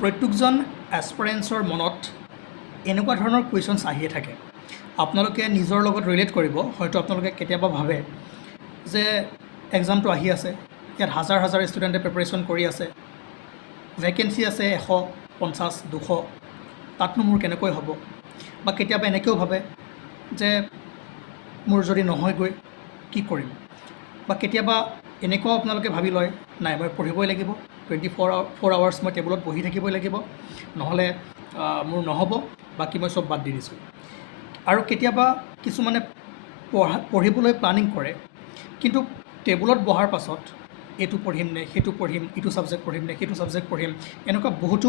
প্ৰত্যেকজন এছপাৰেণ্টছৰ মনত এনেকুৱা ধৰণৰ কুৱেশ্যনছ আহিয়ে থাকে। আপোনালোকে নিজৰ লগত ৰিলেট কৰিব। হয়তো আপোনালোকে কেতিয়াবা ভাবে যে এক্সামটো আহি আছে, ইয়াত হাজাৰ হাজাৰ ষ্টুডেণ্টে প্ৰিপাৰেশ্যন কৰি আছে, ভেকেঞ্চি আছে 150, 200, তাতনো মোৰ কেনেকৈ হ'ব? বা কেতিয়াবা এনেকৈও ভাবে যে মোৰ যদি নহয়গৈ কি কৰিম? বা কেতিয়াবা এনেকুৱাও আপোনালোকে ভাবি লয়, নাই মই পঢ়িবই লাগিব, 24 আৱাৰ্ছ মই টেবুলত বহি থাকিবই লাগিব, নহ'লে মোৰ নহ'ব, বাকী মই চব বাদ দি দিছোঁ। আৰু কেতিয়াবা কিছুমানে পঢ়িবলৈ প্লানিং কৰে, কিন্তু টেবুলত বহাৰ পাছত এইটো পঢ়িম নে সেইটো পঢ়িম, ইটো ছাবজেক্ট পঢ়িম নে সেইটো ছাবজেক্ট পঢ়িম, এনেকুৱা বহুতো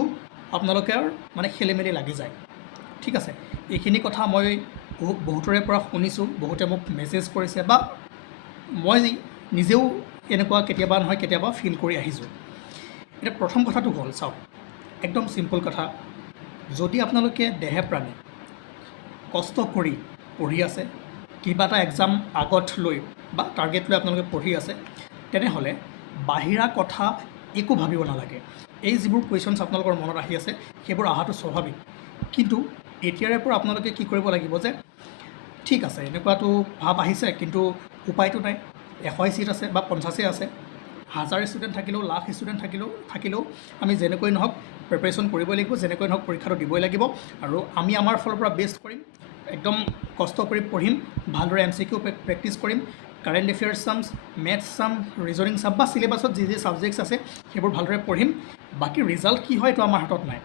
আপোনালোকৰ মানে খেলি মেলি লাগি যায়। ঠিক আছে, এইখিনি কথা মই বহুতৰে পৰা শুনিছোঁ, বহুতে মোক মেছেজ কৰিছে, বা মই নিজেও এনেকুৱা কেতিয়াবা নহয় কেতিয়াবা ফিল কৰি আহিছোঁ। এতিয়া প্ৰথম কথাটো হ'ল, চাওক, একদম চিম্পল কথা, যদি আপোনালোকে দেহে প্ৰাণী কষ্ট কৰি পঢ়ি আছে, কিবা এটা এক্সাম আগত লৈ বা টাৰ্গেট লৈ আপোনালোকে পঢ়ি আছে, তেনেহ'লে বাহিৰা কথা একো ভাবিব নালাগে। এই যিবোৰ কুৱেশ্যনছ আপোনালোকৰ মনত আহি আছে, সেইবোৰ অহাটো স্বাভাৱিক। কিন্তু এতিয়াৰে পৰা আপোনালোকে কি কৰিব লাগিব যে ঠিক আছে, এনেকুৱাতো ভাৱ আহিছে, কিন্তু উপায়টো নাই। 100 ছিট আছে বা 50 আছে, 1000 ষ্টুডেণ্ট থাকিলেও, লাখ ষ্টুডেণ্ট থাকিলেও আমি যেনেকৈ নহওক প্ৰিপাৰেশ্যন কৰিবই লাগিব, যেনেকৈ নহওক পৰীক্ষাটো দিবই লাগিব। আৰু আমি আমাৰ ফালৰ পৰা বেষ্ট কৰিম, একদম কষ্ট কৰি পঢ়িম, ভালদৰে MCQ প্ৰেক্টিছ কৰিম, কাৰেণ্ট এফেয়াৰ্ছ চাম, মেথছ চাম, ৰিজনিং চাম, বা চিলেবাছত যি ছাবজেক্টছ আছে সেইবোৰ ভালদৰে পঢ়িম। বাকী ৰিজাল্ট কি হয় এইটো আমাৰ হাতত নাই।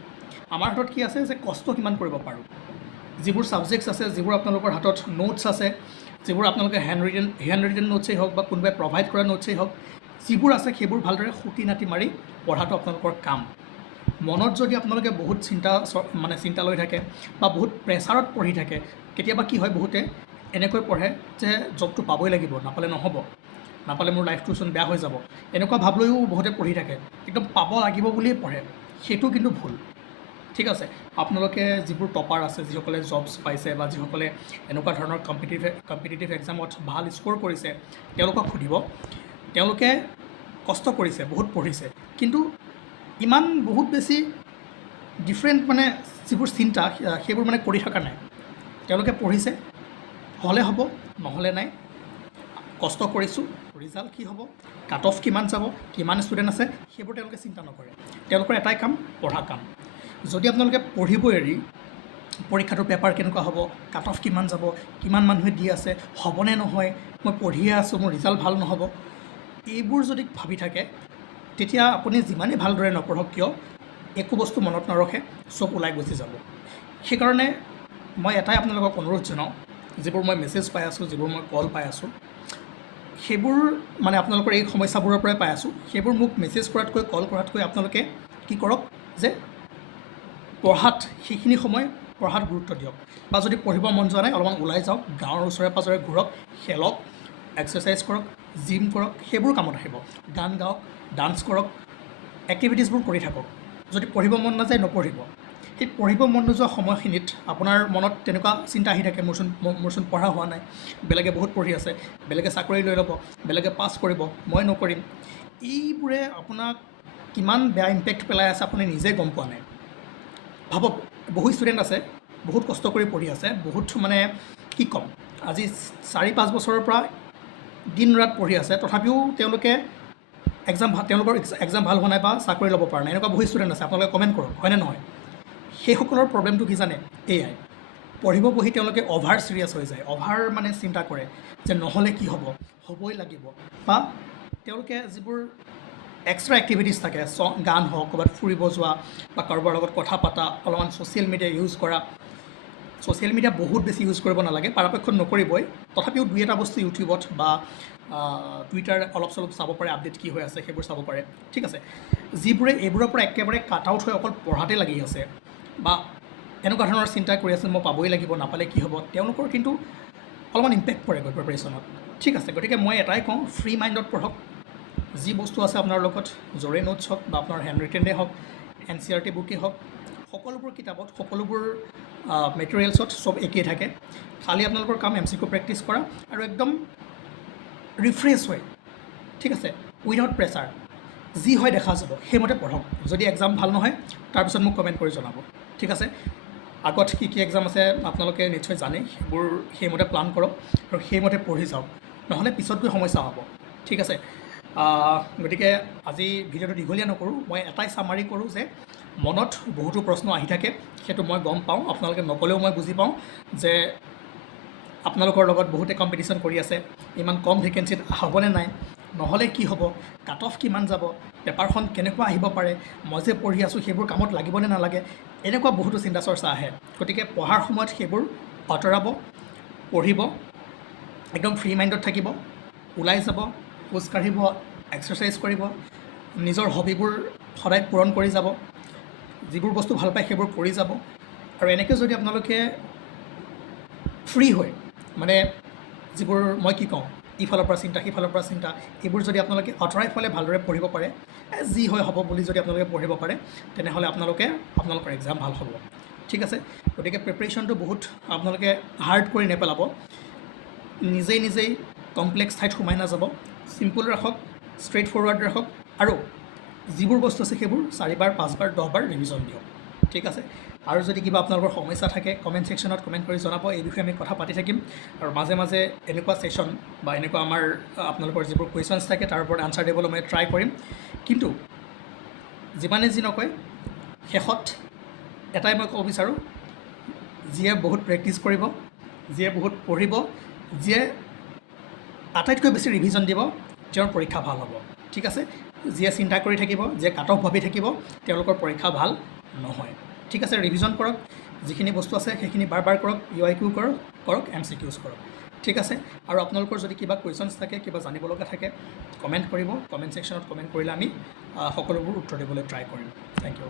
আমাৰ হাতত কি আছে যে কষ্ট কিমান কৰিব পাৰোঁ। যিবোৰ ছাবজেক্টছ আছে, যিবোৰ আপোনালোকৰ হাতত নোটছ আছে, যিবোৰ আপোনালোকে হেণ্ড ৰিটেন নোটছেই হওক বা কোনোবাই প্ৰভাইড কৰা নোটছেই হওক, যিবোৰ আছে সেইবোৰ ভালদৰে খুটি নাটি মাৰি পঢ়াটো আপোনালোকৰ কাম। মনত যদি আপোনালোকে বহুত চিন্তা লৈ থাকে বা বহুত প্ৰেছাৰত পঢ়ি থাকে, কেতিয়াবা কি হয়, বহুতে এনেকৈ পঢ়ে যে জবটো পাবই লাগিব, নাপালে নহ'ব, নাপালে মোৰ লাইফটো চোন বেয়া হৈ যাব, এনেকুৱা ভাব লৈও বহুতে পঢ়ি থাকে, একদম পাব লাগিব বুলিয়েই পঢ়ে। সেইটো কিন্তু ভুল। ঠিক আছে, আপোনালোকে যিবোৰ টপাৰ আছে, যিসকলে জবছ পাইছে বা যিসকলে এনেকুৱা ধৰণৰ কম্পিটিটিভ এক্সামত ভাল স্ক'ৰ কৰিছে, তেওঁলোকক সুধিব, তেওঁলোকে কষ্ট কৰিছে, বহুত পঢ়িছে, কিন্তু ইমান বহুত বেছি ডিফাৰেণ্ট মানে যিবোৰ চিন্তা সেইবোৰ মানে কৰি থকা নাই। তেওঁলোকে পঢ়িছে, হ'লে হ'ব, নহ'লে নাই, কষ্ট কৰিছোঁ, ৰিজাল্ট কি হ'ব, কাট অফ কিমান যাব, কিমান ষ্টুডেণ্ট আছে, সেইবোৰ তেওঁলোকে চিন্তা নকৰে। তেওঁলোকৰ এটাই কাম, পঢ়া কাম। যদি আপোনালোকে পঢ়িব এৰি পৰীক্ষাটোৰ পেপাৰ কেনেকুৱা হ'ব, কাট অফ কিমান যাব, কিমান মানুহে দি আছে, হ'বনে নহয়, মই পঢ়িয়ে আছোঁ, মোৰ ৰিজাল্ট ভাল নহ'ব, এইবোৰ যদি ভাবি থাকে, তেতিয়া আপুনি যিমানেই ভালদৰে নপঢ়ক কিয়, একো বস্তু মনত নৰখে, চব ওলাই গুচি যাব। সেইকাৰণে মই এটাই আপোনালোকক অনুৰোধ জনাওঁ, যিবোৰ মই মেছেজ পাই আছোঁ, যিবোৰ মই কল পাই আছোঁ, সেইবোৰ মানে আপোনালোকৰ এই সমস্যাবোৰৰ পৰাই পাই আছোঁ, সেইবোৰ মোক মেছেজ কৰাতকৈ, কল কৰাতকৈ আপোনালোকে কি কৰক যে পঢ়াত, সেইখিনি সময় পঢ়াত গুৰুত্ব দিয়ক। বা যদি পঢ়িব মন যোৱা নাই, অলপমান ওলাই যাওক, গাঁৱৰ ওচৰে পাঁজৰে ঘূৰক, খেলক, এক্সাৰচাইজ কৰক, জিম কৰক, সেইবোৰ কামত আহিব। গান গাওক, ডান্স কৰক, এক্টিভিটিছবোৰ কৰি থাকক। যদি পঢ়িব মন নাযায়, নপঢ়িব। সেই পঢ়িব মন নোযোৱা সময়খিনিত আপোনাৰ মনত তেনেকুৱা চিন্তা আহি থাকে, মোৰচোন পঢ়া হোৱা নাই, বেলেগে বহুত পঢ়ি আছে, বেলেগে চাকৰি লৈ ল'ব, বেলেগে পাছ কৰিব, মই নকৰিম। এইবোৰে আপোনাক কিমান বেয়া ইম্পেক্ট পেলাই আছে আপুনি নিজে গম পোৱা নাই। ভাবক, বহুত ষ্টুডেণ্ট আছে, বহুত কষ্ট কৰি পঢ়ি আছে, বহুত মানে কি ক'ম, আজি 4-5 বছৰৰ পৰা দিন ৰাত পঢ়ি আছে, তথাপিও তেওঁলোকৰ এক্সাম ভাল হোৱা নাই বা চাকৰি ল'ব পৰা নাই। এনেকুৱা বহুত ষ্টুডেণ্ট আছে, আপোনালোকে কমেণ্ট কৰক, হয়নে নহয়? সেইসকলৰ প্ৰব্লেমটো কি জানে? এয়াই, পঢ়িব বহি তেওঁলোকে অভাৰ চিৰিয়াছ হৈ যায়, অভাৰ মানে চিন্তা কৰে যে নহ'লে কি হ'ব, হ'বই লাগিব। বা তেওঁলোকে যিবোৰ এক্সট্ৰা এক্টিভিটিছ থাকে, গান হওক, ক'ৰবাত ফুৰিব যোৱা, বা কাৰোবাৰ লগত কথা পতা, অলপমান ছ'চিয়েল মিডিয়া ইউজ কৰা। ছ'চিয়েল মিডিয়া বহুত বেছি ইউজ কৰিব নালাগে, পৰাপক্ষত নকৰিবই, তথাপিও 2-এটা বস্তু ইউটিউবত বা টুইটাৰ অলপ চলপ চাব পাৰে, আপডেট কি হৈ আছে সেইবোৰ চাব পাৰে। ঠিক আছে, যিবোৰে এইবোৰৰ পৰা একেবাৰে কাট আউট হৈ অকল পঢ়াতে লাগি আছে বা এনেকুৱা ধৰণৰ চিন্তা কৰি আছে, মই পাবই লাগিব, নাপালে কি হ'ব, তেওঁলোকৰ কিন্তু অলপমান ইম্পেক্ট পৰেগৈ প্ৰিপাৰেশ্যনত। ঠিক আছে, গতিকে মই এটাই কওঁ, ফ্ৰী মাইণ্ডত পঢ়ক। যি বস্তু আছে আপোনাৰ লগত, জৰে নোটছ হওক বা আপোনাৰ হেণ্ড ৰিটেনেই হওক, NCERT বুকেই হওক, সকলোবোৰ কিতাপত, সকলোবোৰ মেটেৰিয়েলছত চব একেই থাকে। খালি আপোনালোকৰ কাম MCQ প্ৰেক্টিছ কৰা আৰু একদম ৰিফ্ৰেছ হয়। ঠিক আছে, উইদাউট প্ৰেছাৰ। যি হয় দেখা যাব, সেইমতে পঢ়ক। যদি এক্সাম ভাল নহয় তাৰপিছত মোক কমেণ্ট কৰি জনাব, ঠিক আছে। আগত কি কি এক্সাম আছে আপোনালোকে নিশ্চয় জানেই, সেইবোৰ সেইমতে প্লান কৰক আৰু সেইমতে পঢ়ি যাওক, নহ'লে পিছত গৈ সমস্যা হ'ব, ঠিক আছে। গতিকে আজি ভিডিঅ'টো দীঘলীয়া নকৰোঁ, মই এটাই চামাৰি কৰোঁ যে মনত বহুতো প্ৰশ্ন আহি থাকে, সেইটো মই গম পাওঁ, আপোনালোকে নক'লেও মই বুজি পাওঁ যে আপোনালোকৰ লগত বহুতে কম্পিটিশ্যন কৰি আছে, ইমান কম ভেকেঞ্চিত হ'বনে নাই, নহ'লে কি হ'ব, কাট অফ কিমান যাব, পেপাৰখন কেনেকুৱা আহিব পাৰে, মই যে পঢ়ি আছোঁ সেইবোৰ কামত লাগিবনে নালাগে, এনেকুৱা বহুতো চিন্তা চৰ্চা আহে। গতিকে পঢ়াৰ সময়ত সেইবোৰ আঁতৰাব, পঢ়িব, একদম ফ্ৰী মাইণ্ডত থাকিব, ওলাই যাব, খোজ কাঢ়িব, এক্সাৰচাইজ কৰিব, নিজৰ হবিবোৰ সদায় পূৰণ কৰি যাব, যিবোৰ বস্তু ভাল পায় সেইবোৰ কৰি যাব। আৰু এনেকৈ যদি আপোনালোকে ফ্ৰী হৈ, মানে যিবোৰ মই কি কওঁ, ইফালৰ পৰা চিন্তা সিফালৰ পৰা চিন্তা, এইবোৰ যদি আপোনালোকে আঁতৰাই পেলাই ভালদৰে পঢ়িব পাৰে, যি হয় হ'ব বুলি যদি আপোনালোকে পঢ়িব পাৰে, তেনেহ'লে আপোনালোকৰ এক্সাম ভাল হ'ব, ঠিক আছে। গতিকে প্ৰিপেৰেশ্যনটো বহুত আপোনালোকে হাৰ্ড কৰি নেপেলাব, নিজেই কমপ্লেক্স ঠাইত সোমাই নাযাব, চিম্পুল ৰাখক, ষ্ট্ৰেইট ফৰৱাৰ্ড ৰাখক, আৰু যিবোৰ বস্তু আছে সেইবোৰ 4বাৰ 5বাৰ 10বাৰ ৰিভিজন দিয়ক, ঠিক আছে। আৰু যদি কিবা আপোনালোকৰ সমস্যা থাকে কমেণ্ট ছেকশ্যনত কমেণ্ট কৰি জনাব, এই বিষয়ে আমি কথা পাতি থাকিম। আৰু মাজে মাজে এনেকুৱা ছেশ্যন বা এনেকুৱা আমাৰ আপোনালোকৰ যিবোৰ কুৱেশ্যনছ থাকে তাৰ ওপৰত আনচাৰ দিবলৈ মই ট্ৰাই কৰিম। কিন্তু যিমানে যি নকয়, শেষত এটাই মই ক'ব বিচাৰোঁ, যিয়ে বহুত প্ৰেক্টিছ কৰিব, যিয়ে বহুত পঢ়িব, যিয়ে আটাইতকৈ বেছি ৰিভিজন দিব, তেওঁৰ পৰীক্ষা ভাল হ'ব, ঠিক আছে। যিয়ে চিন্তা কৰি থাকিব, যিয়ে কাট অফ ভাবি থাকিব, তেওঁলোকৰ পৰীক্ষা ভাল নহয়, ঠিক আছে। ৰিভিজন কৰক, যিখিনি বস্তু আছে সেইখিনি বাৰ বাৰ কৰক, UIQ কৰক, MCQs কৰক, ঠিক আছে। আৰু আপোনালোকৰ যদি কিবা কুৱেশ্যনছ থাকে, কিবা জানিব লগা থাকে, কমেণ্ট কৰিব, কমেণ্ট ছেকশ্যনত কমেণ্ট কৰিলে আমি সকলোবোৰ উত্তৰ দিবলৈ ট্ৰাই কৰিম। Thank U.